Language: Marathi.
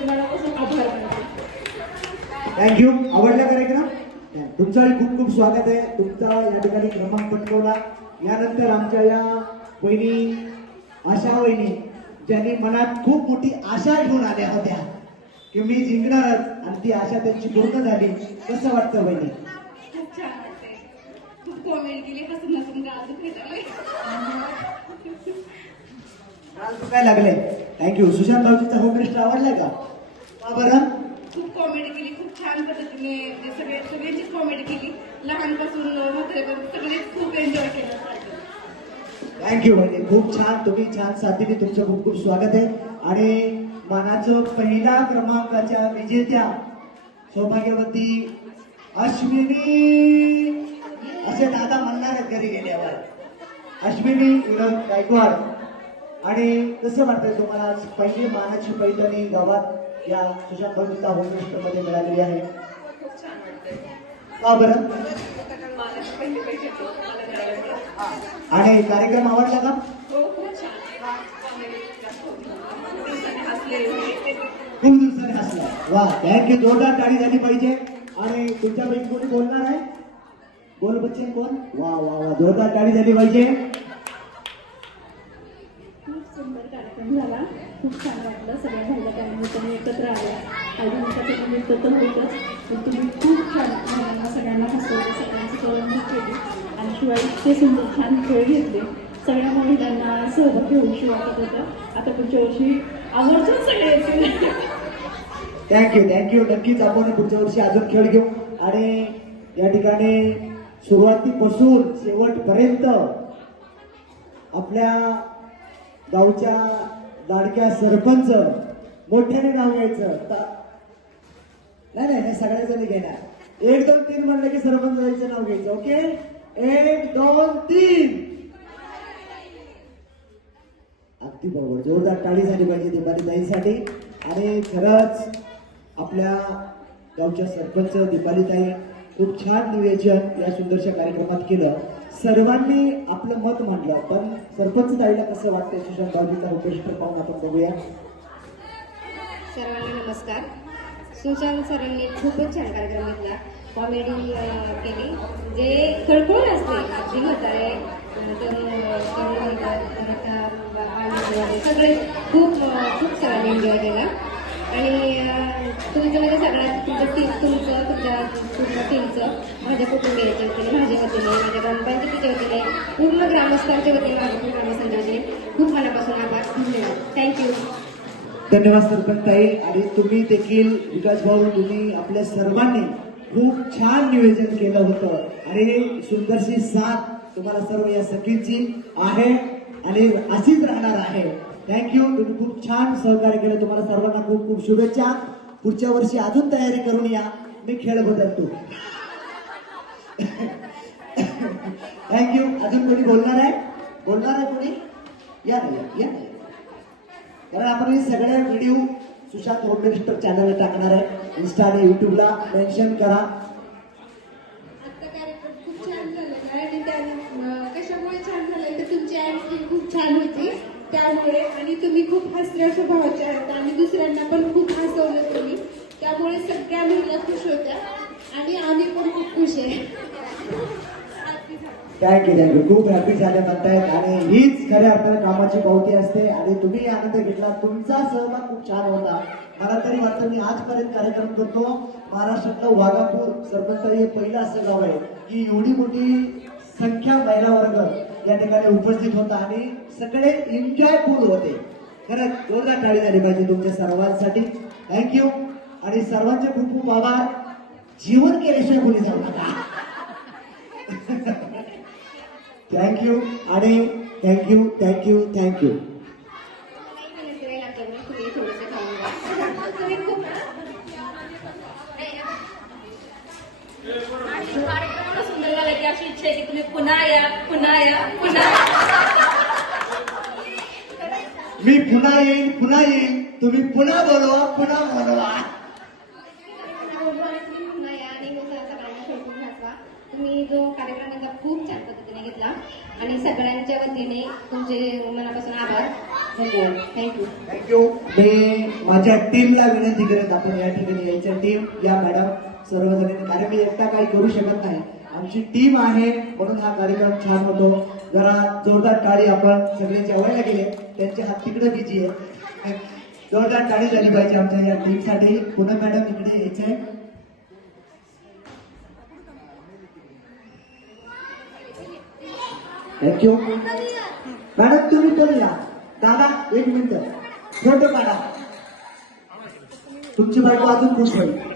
त्यांचे मनापासून आभार मानते. थँक्यू. आवडला कार्यक्रम. तुमचंही खूप खूप स्वागत आहे. तुमचा या ठिकाणी क्रमांक पटकवला. यानंतर आमच्या या वहिनी आशा वहिनी ज्यांनी मनात खूप मोठी आशा घेऊन आल्या होत्या की मी जिंकणारच, आणि ती आशा त्यांची पूर्ण झाली. कसं वाटतं वहिनी? खूप छान वाटते. खूप कॉमेडी केली, हसून हसून गाजून लागले. काय लागले. थँक्यू. सुशांत भाऊजीचा होम मिनिस्टर आवडलाय का? बरं. खूप कॉमेडी केली, खूप छान पद्धतीने सगळ्यांचीच कॉमेडी केली, लहानपासून म्हातारेपर्यंत सगळेच खूप एन्जॉय केलं. थँक्यू. म्हणजे खूप छान, तुम्ही छान साथीने, तुमचं खूप खूप स्वागत आहे. आणि मानाचं पहिला क्रमांकाच्या विजेत्या सौभाग्यवती अश्विनी, असे दादा म्हणणार आहेत घरी गेल्यावर. अश्विनी विनोद गायकवाड. आणि कसं वाटतंय तुम्हाला आज पहिली मानाची पैठणी गावात या सुशांत भाऊंचा होम मिनिस्टर मध्ये मिळालेली आहे? खूप छान वाटतंय. का बरं? मानाची पहिली पैठणी मला मिळाली. आणि कार्यक्रम आवडला का? हो, खूप छान. खूप दिवसाने हसला. वा, थँक्यू. जोरदार टाळी झाली पाहिजे. आणि तुमच्यापैकी कोणी बोलणार आहे? बोल बच्चन कोण? वा वा वा, जोरदार टाळी झाली पाहिजे. खूप सुंदर कार्यक्रम झाला. खूप छान वाटलं. सगळ्या महिला त्यानिमित्ताने एकत्र आल्या. हळदीमुखाचं निमित्त तर होतंच, पण तुम्ही खूप छान महिलांना सगळ्यांना हसवलं, सगळ्यांची करमणूक केली, आणि शिवाय इतके सुंदर छान खेळ घेतले. सगळ्या महिलांना सहभागी होऊशी वाटत होतं. आता पुढच्या वर्षी आवर्जून सगळे येतील. थँक्यू. थँक्यू. नक्कीच आपण पुढच्या वर्षी अजून खेळ घेऊ. आणि या ठिकाणी सुरुवातीपासून शेवटपर्यंत आपल्या गावच्या लाडक्या सरपंच, मोठ्याने नाव घ्यायचं. नाही, हे सगळ्या जणी घेणार. 1 2 3 म्हणलं की सरपंचाचं नाव घ्यायचं. ओके, 1 2 3. अगदी बरोबर. जोरदार टाळी झाली पाहिजे दीपाली ताईसाठी. आणि खरंच आपल्या गावच्या सरपंच दीपाली ताई खूप छान नियोजन या सुंदरशा कार्यक्रमात केलं. सर्वांनी आपलं मत मांडलं. पण सरपंच ताईला कसं वाटतंय सुशांत भाऊजीचा उपस्थित पाहून आपण बघूया. सर्वांना नमस्कार. सुशांत सरांनी खूपच छान कार्यक्रम घेतला, कॉमेडी केली, जे खळखळ असते अगदी म्हातारे सगळे खूप सगळ्यांनी एन्जॉय केला. आणि तुमचं म्हणजे सगळ्यात तुमच्या पूर्ण टीमचं, माझ्या कुटुंबियाच्या वतीने, माझ्या वतीने, माझ्या ग्रामपंचायतीच्या वतीने, पूर्ण ग्रामस्थांच्या वतीने, माझ्या ग्रामस्थांच्या वतीने खूप मनापासून आभार. धन्यवाद. थँक्यू. धन्यवाद सरपंच ताई. आणि तुम्ही देखील विकास भाऊ, तुम्ही आपल्या सर्वांनी खूप छान नियोजन केलं होतं. आणि सुंदरशी साथ तुम्हाला सर्व या सखींची आहे आणि अशीच राहणार आहे. थँक्यू. तुम्ही खूप छान सहकार्य केलं. तुम्हाला सर्वांना खूप खूप शुभेच्छा. पुढच्या वर्षी अजून तयारी करून या. मी खेळ बदलतो. थँक्यू. अजून कोणी बोलणार आहे? कोणी? या ना. कारण आपण हे सगळे व्हिडिओ सुशांत होम मिनिस्टर चॅनलला टाकणार आहे. इन्स्टा आणि युट्यूबला मेन्शन करा. आजचा कार्यक्रम खूप छान झालेला आहे. आणि त्या कशामुळे छान झालंय तर तुमची ऍक्टिंग खूप छान होती त्यामुळे. आणि तुम्ही खूप हास्य स्वभावाचे आहेत आणि दुसऱ्यांना पण खूप हसवलं तुम्ही, त्यामुळे सगळ्या महिला खुश होत्या आणि आम्ही पण खूप खुश आहे. थँक्यू. खूप हॅपी झाले म्हणतायत. आणि हीच खऱ्या अर्थाने कामाची पावती असते. आणि तुम्ही आनंद घेतला. तुमचा सहभाग खूप छान होता. मला तरी वाटतं मी आजपर्यंत कार्यक्रम करतो महाराष्ट्रातलं वाघापूर सरपंच हे पहिलं असं गाव आहे की एवढी मोठी संख्या महिला वर्ग या ठिकाणी उपस्थित होता आणि सगळे एन्जॉयफुल होते. खरंच जोरदार टाळी झाली पाहिजे तुमच्या सर्वांसाठी. थँक्यू. आणि सर्वांचे खूप खूप आभार. जीवन केल्याशिवाय कोणी जाऊ नका. थँक्यू. आणि थँक्यू. कार्यक्रम सुंदर झाला की अशी इच्छा आहे की तुम्ही पुन्हा या. मी पुन्हा येईन. तुम्ही पुन्हा बोलवा. तुम्ही जो कार्यक्रम खूप छान पद्धतीने घेतला आणि सगळ्यांच्या वतीने तुमचे मनापासून आभार. धन्यवाद. थँक्यू. थँक्यू. मी माझ्या टीमला विनंती करेन आपण या ठिकाणी यायच्या टीम या मॅडम सर्वजण, कारण मी एकटा काही करू शकत नाही. आमची टीम आहे म्हणून हा कार्यक्रम छान होतो. जरा जोरदार टाळी आपण सगळे जेवायला गेले त्यांचे हात तिकडे बिझी आहे. जोरदार टाळी झाली पाहिजे आमच्या या टीमसाठी. पुन्हा मॅडम इकडे यायचंय. थँक्यू. मॅडम तुम्ही पण या. दादा एक मिनिट फोटो काढा. तुमची बायको अजून खुश होईल.